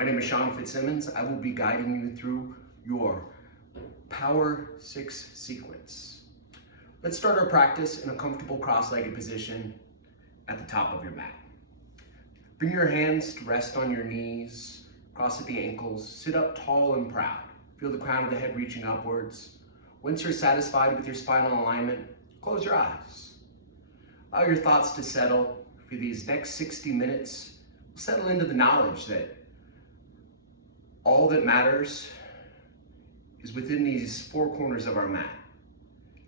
My name is Sean Fitzsimmons. I will be guiding you through your Power 6 sequence. Let's start our practice in a comfortable cross-legged position at the top of your mat. Bring your hands to rest on your knees, cross at the ankles, sit up tall and proud. Feel the crown of the head reaching upwards. Once you're satisfied with your spinal alignment, close your eyes. Allow your thoughts to settle. For these next 60 minutes, settle into the knowledge that all that matters is within these four corners of our mat.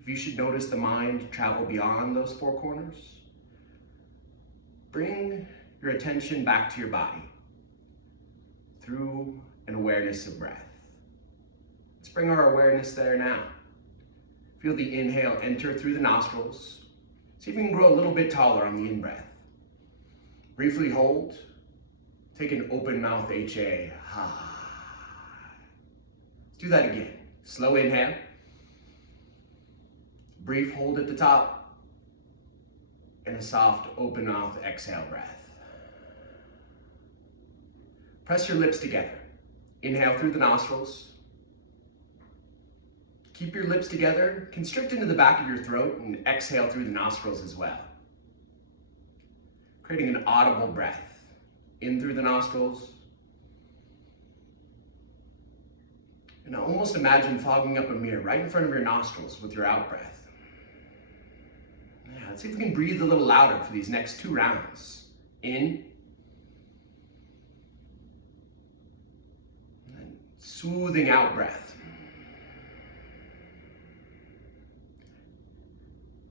If you should notice the mind travel beyond those four corners, bring your attention back to your body through an awareness of breath. Let's bring our awareness there now. Feel the inhale enter through the nostrils. See if you can grow a little bit taller on the in-breath. Briefly hold. Take an open mouth HA. Let's do that again. Slow inhale. Brief hold at the top. And a soft open mouth exhale breath. Press your lips together. Inhale through the nostrils. Keep your lips together. Constrict into the back of your throat and exhale through the nostrils as well. Creating an audible breath. In through the nostrils. And now almost imagine fogging up a mirror right in front of your nostrils with your out breath. Yeah, let's see if we can breathe a little louder for these next 2 rounds. In. And then soothing out breath.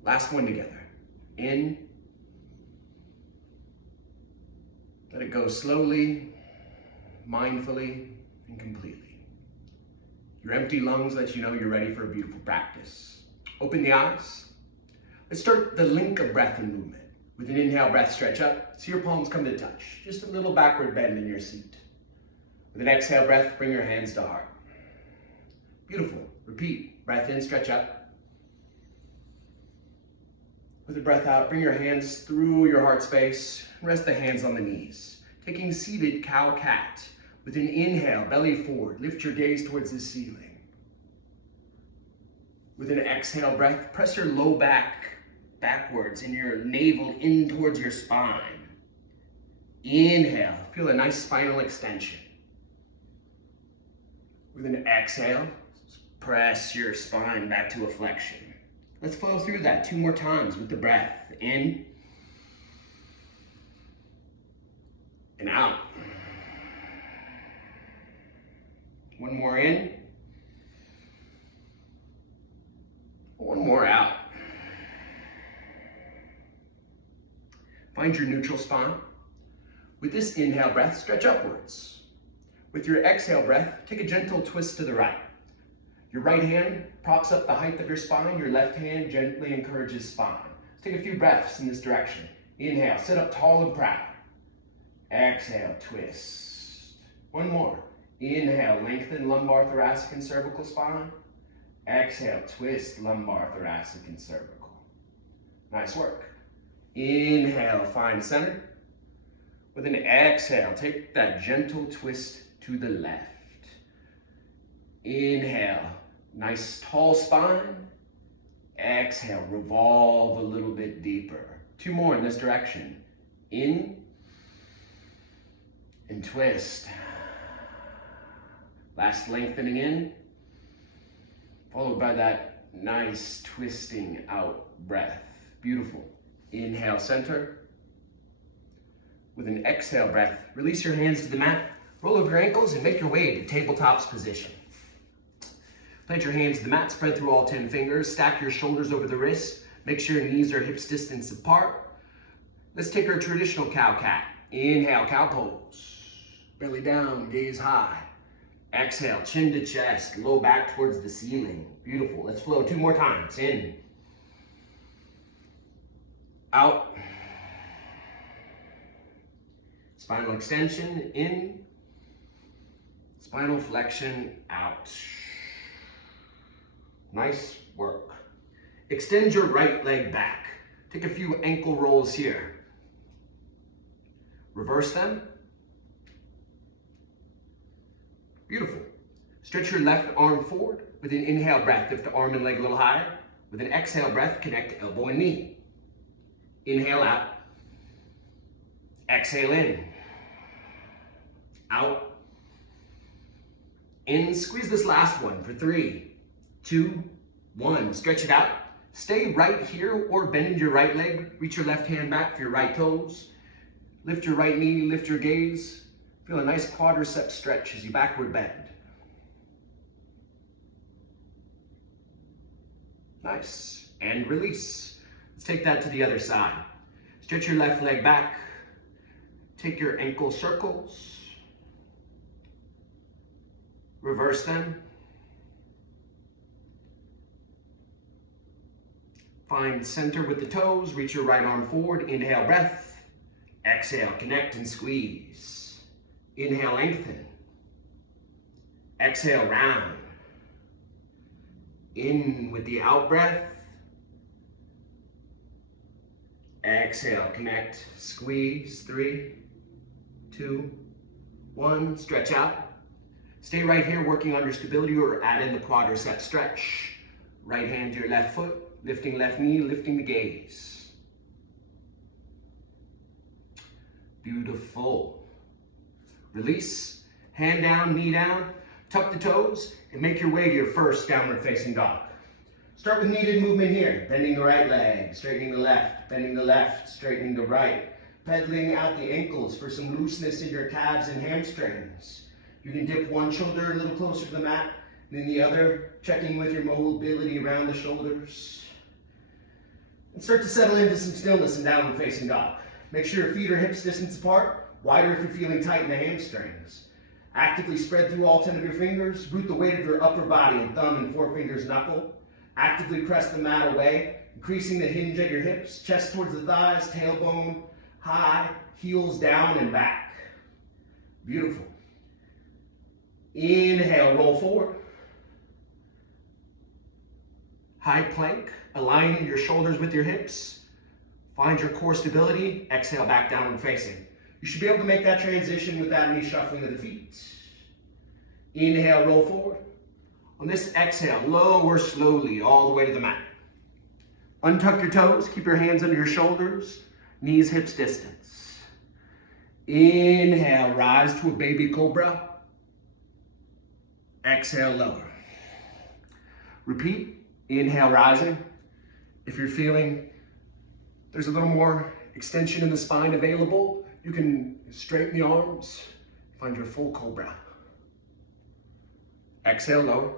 Last one together. In. Let it go slowly, mindfully, and completely. Your empty lungs let you know you're ready for a beautiful practice. Open the eyes. Let's start the link of breath and movement. With an inhale, breath stretch up. See your palms come to touch. Just a little backward bend in your seat. With an exhale breath, bring your hands to heart. Beautiful. Repeat. Breath in, stretch up. With a breath out, bring your hands through your heart space. Rest the hands on the knees. Taking seated cow-cat. With an inhale, belly forward. Lift your gaze towards the ceiling. With an exhale breath, press your low back backwards and your navel in towards your spine. Inhale, feel a nice spinal extension. With an exhale, press your spine back to a flexion. Let's flow through that 2 more times with the breath. In and out. One more in. One more out. Find your neutral spine. With this inhale breath, stretch upwards. With your exhale breath, take a gentle twist to the right. Your right hand props up the height of your spine. Your left hand gently encourages spine. Let's take a few breaths in this direction. Inhale, sit up tall and proud. Exhale, twist. One more. Inhale, lengthen lumbar, thoracic, and cervical spine. Exhale, twist lumbar, thoracic, and cervical. Nice work. Inhale, find center. With an exhale, take that gentle twist to the left. Inhale, nice tall spine. Exhale, revolve a little bit deeper. 2 more in this direction. In and twist. Last lengthening in, followed by that nice twisting out breath. Beautiful. Inhale, center. With an exhale breath, release your hands to the mat, roll over your ankles, and make your way to tabletops position. Plant your hands to the mat, spread through all 10 fingers, stack your shoulders over the wrists, make sure your knees are hips distance apart. Let's take our traditional cow-cat. Inhale, cow pose. Belly down, gaze high. Exhale, chin to chest, low back towards the ceiling. Beautiful. Let's flow 2 more times. In. Out. Spinal extension, in. Spinal flexion, out. Nice work. Extend your right leg back. Take a few ankle rolls here. Reverse them. Stretch your left arm forward. With an inhale breath, lift the arm and leg a little higher. With an exhale breath, connect elbow and knee. Inhale out. Exhale in. Out. In. Squeeze this last one for 3, 2, 1. Stretch it out. Stay right here or bend your right leg. Reach your left hand back for your right toes. Lift your right knee, lift your gaze. Feel a nice quadricep stretch as you backward bend. Nice. And release. Let's take that to the other side. Stretch your left leg back. Take your ankle circles. Reverse them. Find center with the toes. Reach your right arm forward. Inhale, breath. Exhale, connect and squeeze. Inhale, lengthen. Exhale, round. In with the out breath. Exhale, connect, squeeze. 3, 2, 1. Stretch out. Stay right here working on your stability or add in the quadricep stretch. Right hand to your left foot, lifting left knee, lifting the gaze. Beautiful. Release. Hand down, knee down. Tuck the toes and make your way to your first downward facing dog. Start with needed movement here. Bending the right leg, straightening the left, bending the left, straightening the right. Pedaling out the ankles for some looseness in your calves and hamstrings. You can dip one shoulder a little closer to the mat, and then the other, checking with your mobility around the shoulders. And start to settle into some stillness in downward facing dog. Make sure your feet are hips distance apart, wider if you're feeling tight in the hamstrings. Actively spread through all 10 of your fingers. Root the weight of your upper body and thumb and forefingers knuckle. Actively press the mat away, increasing the hinge at your hips, chest towards the thighs, tailbone high, heels down and back. Beautiful. Inhale, roll forward. High plank, align your shoulders with your hips. Find your core stability. Exhale, back downward facing. You should be able to make that transition without any shuffling of the feet. Inhale, roll forward. On this exhale, lower slowly all the way to the mat. Untuck your toes, keep your hands under your shoulders, knees, hips distance. Inhale, rise to a baby cobra. Exhale, lower. Repeat, inhale, rising. If you're feeling there's a little more extension in the spine available, you can straighten the arms, find your full cobra. Exhale, lower.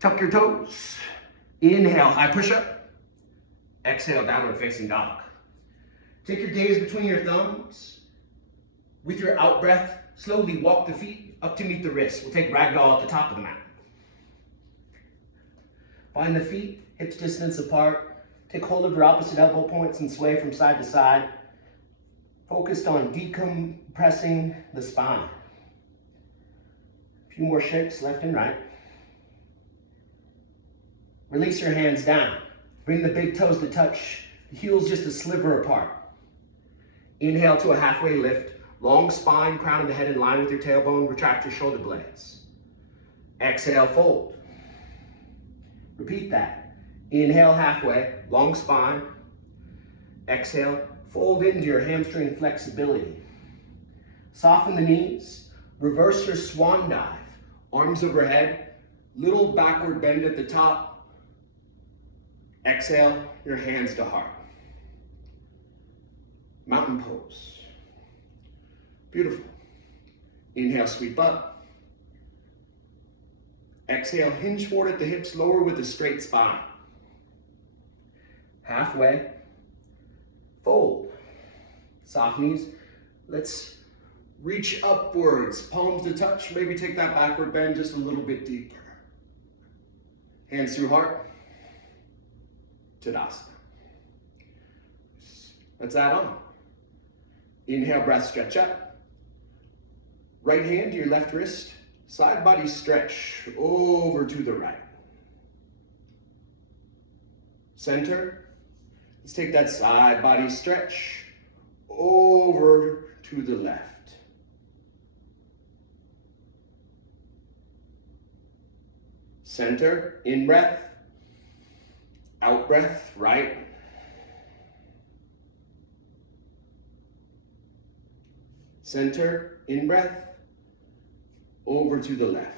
Tuck your toes. Inhale, high push-up. Exhale, downward facing dog. Take your gaze between your thumbs. With your out breath, slowly walk the feet up to meet the wrists. We'll take ragdoll at the top of the mat. Find the feet, hips distance apart. Take hold of your opposite elbow points and sway from side to side. Focused on decompressing the spine. A few more shakes left and right. Release your hands down. Bring the big toes to touch, the heels just a sliver apart. Inhale to a halfway lift. Long spine, crown of the head in line with your tailbone. Retract your shoulder blades. Exhale, fold. Repeat that. Inhale halfway, long spine. Exhale, fold into your hamstring flexibility. Soften the knees. Reverse your swan dive. Arms overhead, little backward bend at the top. Exhale, your hands to heart. Mountain pose. Beautiful. Inhale, sweep up. Exhale, hinge forward at the hips, lower with a straight spine. Halfway, fold. Soft knees. Let's reach upwards, palms to touch. Maybe take that backward bend just a little bit deeper. Hands through heart. Tadasana. Let's add on. Inhale, breath, stretch up. Right hand to your left wrist. Side body stretch over to the right. Center. Let's take that side body stretch over to the left. Center, in breath, out breath, right. Center, in breath, over to the left.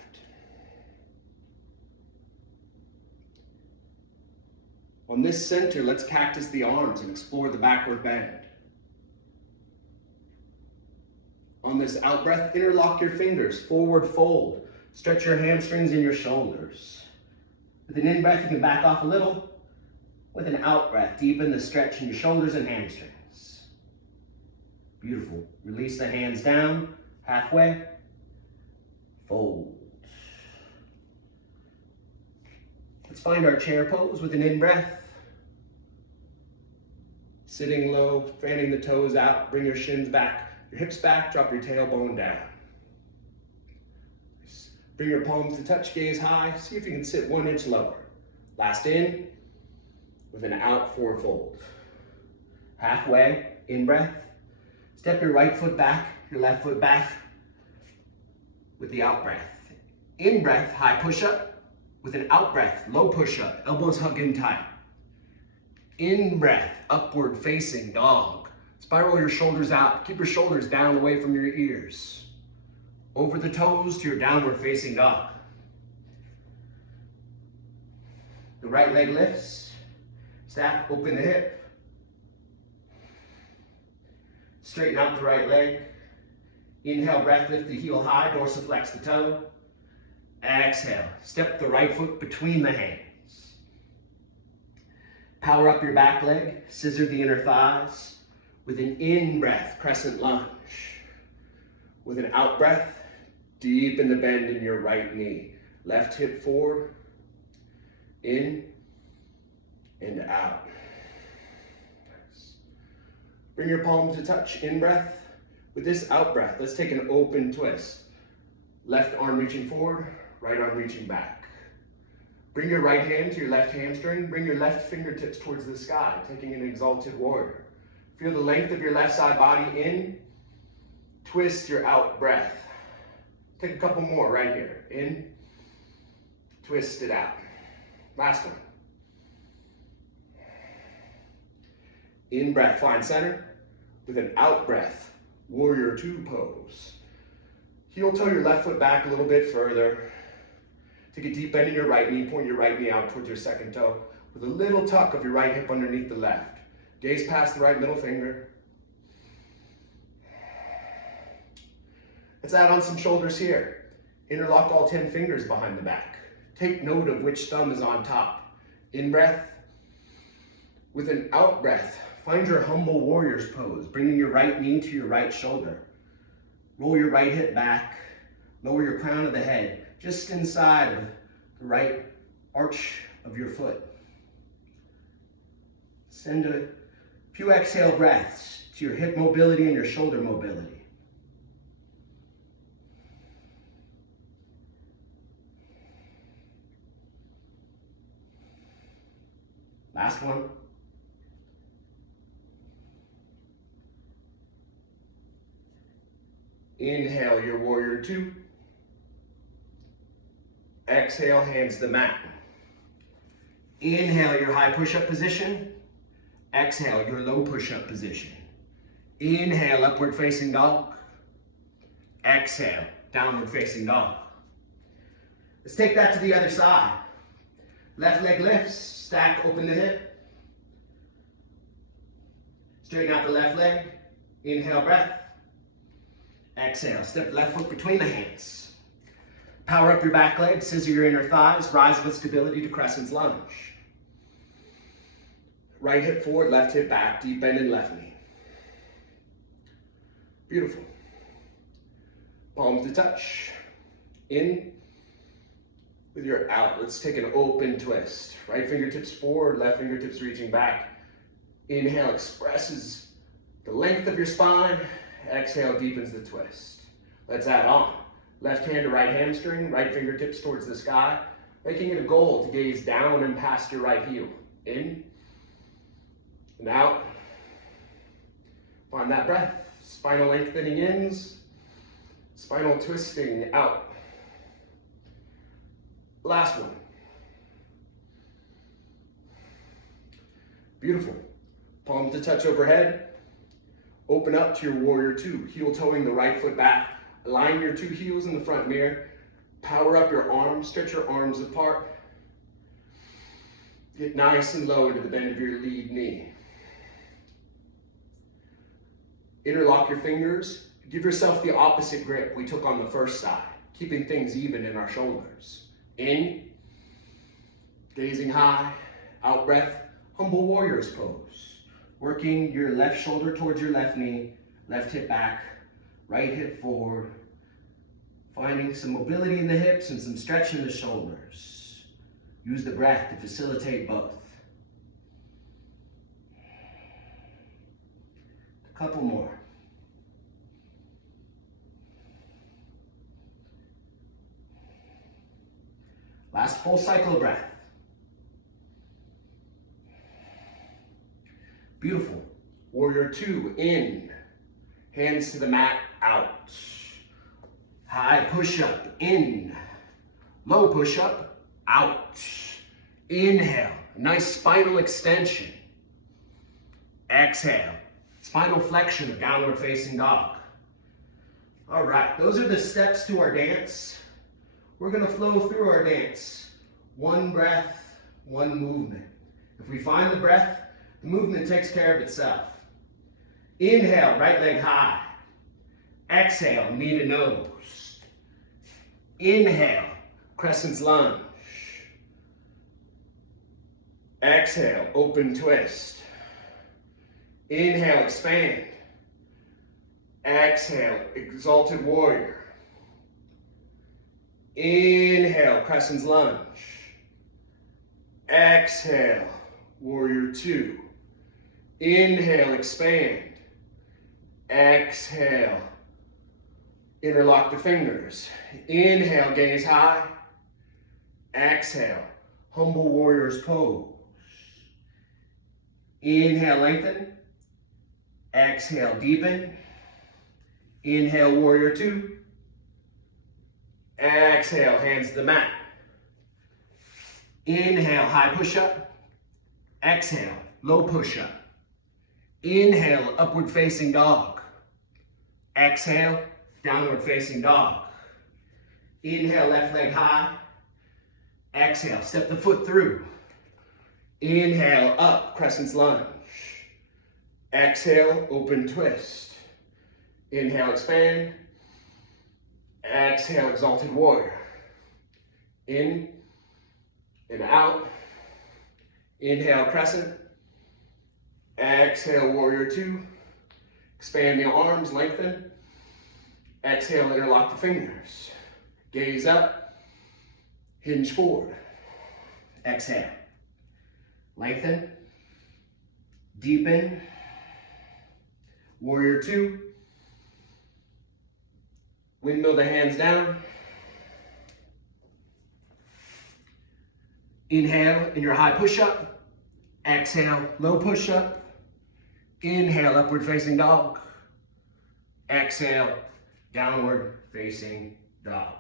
On this center, let's cactus the arms and explore the backward bend. On this out breath, interlock your fingers, forward fold. Stretch your hamstrings and your shoulders. With an in breath, you can back off a little. With an out breath, deepen the stretch in your shoulders and hamstrings. Beautiful. Release the hands down, halfway. Fold. Let's find our chair pose with an in breath. Sitting low, fanning the toes out, bring your shins back, your hips back, drop your tailbone down. Bring your palms to touch, gaze high, see if you can sit 1 inch lower. Last in, with an out forward fold. Halfway, in breath. Step your right foot back, your left foot back with the out breath. In breath, high push-up. With an out breath, low push-up, elbows hug in tight. In breath, upward facing dog. Spiral your shoulders out. Keep your shoulders down away from your ears. Over the toes to your downward facing dog. The right leg lifts. Stack, open the hip. Straighten out the right leg. Inhale, breath, lift the heel high, dorsiflex the toe. Exhale, step the right foot between the hands. Power up your back leg, scissor the inner thighs. With an in breath, crescent lunge. With an out breath, deepen the bend in your right knee. Left hip forward, in and out. Bring your palms to touch, in breath. With this out breath, let's take an open twist. Left arm reaching forward, right arm reaching back. Bring your right hand to your left hamstring. Bring your left fingertips towards the sky, taking an exalted warrior. Feel the length of your left side body in. Twist your out breath. Take a couple more right here. In, twist it out. Last one. In breath, find center. With an out breath, warrior two pose. Heel toe your left foot back a little bit further. Take a deep bend in your right knee, point your right knee out towards your second toe with a little tuck of your right hip underneath the left. Gaze past the right middle finger. Let's add on some shoulders here. Interlock all 10 fingers behind the back. Take note of which thumb is on top. In breath. With an out breath, find your humble warrior's pose, bringing your right knee to your right shoulder. Roll your right hip back, lower your crown of the head, just inside of the right arch of your foot. Send a few exhale breaths to your hip mobility and your shoulder mobility. Last one. Inhale your warrior two. Exhale, hands to the mat. Inhale your high push-up position. Exhale your low push-up position. Inhale, upward facing dog. Exhale, downward facing dog. Let's take that to the other side. Left leg lifts, stack, open the hip. Straighten out the left leg. Inhale, breath. Exhale, step left foot between the hands. Power up your back leg, scissor your inner thighs, rise with stability to crescent lunge. Right hip forward, left hip back, deep bend in left knee. Beautiful. Palms to touch. In with your out. Let's take an open twist. Right fingertips forward, left fingertips reaching back. Inhale expresses the length of your spine. Exhale deepens the twist. Let's add on. Left hand to right hamstring, right fingertips towards the sky, making it a goal to gaze down and past your right heel. In and out. Find that breath. Spinal lengthening ins, spinal twisting out. Last one. Beautiful. Palms to touch overhead. Open up to your warrior two, heel toeing the right foot back. Align your two heels in the front mirror. Power up your arms, stretch your arms apart. Get nice and low to the bend of your lead knee. Interlock your fingers. Give yourself the opposite grip we took on the first side, keeping things even in our shoulders. In, gazing high, out breath, humble warrior's pose. Working your left shoulder towards your left knee, left hip back, right hip forward. Finding some mobility in the hips and some stretch in the shoulders. Use the breath to facilitate both. A couple more. Last full cycle of breath. Beautiful. Warrior two, in. Hands to the mat, out. High push-up, in. Low push-up, out. Inhale, nice spinal extension. Exhale, spinal flexion of downward facing dog. All right, those are the steps to our dance. We're gonna flow through our dance. One breath, one movement. If we find the breath, the movement takes care of itself. Inhale, right leg high. Exhale, knee to nose. Inhale, crescent's lunge. Exhale, open twist. Inhale, expand. Exhale, exalted warrior. Inhale, crescent's lunge. Exhale, warrior two. Inhale, expand. Exhale, interlock the fingers. Inhale, gaze high. Exhale, humble warrior's pose. Inhale, lengthen. Exhale, deepen. Inhale, warrior two. Exhale, hands to the mat. Inhale, high push-up. Exhale, low push-up. Inhale, upward facing dog. Exhale, downward facing dog. Inhale, left leg high. Exhale, step the foot through. Inhale, up, crescent's lunge. Exhale, open twist. Inhale, expand. Exhale, exalted warrior. In and out. Inhale, crescent. Exhale, warrior two. Expand the arms, lengthen. Exhale, interlock the fingers. Gaze up. Hinge forward. Exhale. Lengthen. Deepen. Warrior two. Windmill the hands down. Inhale in your high push-up. Exhale, low push-up. Inhale, upward facing dog. Exhale, downward facing dog.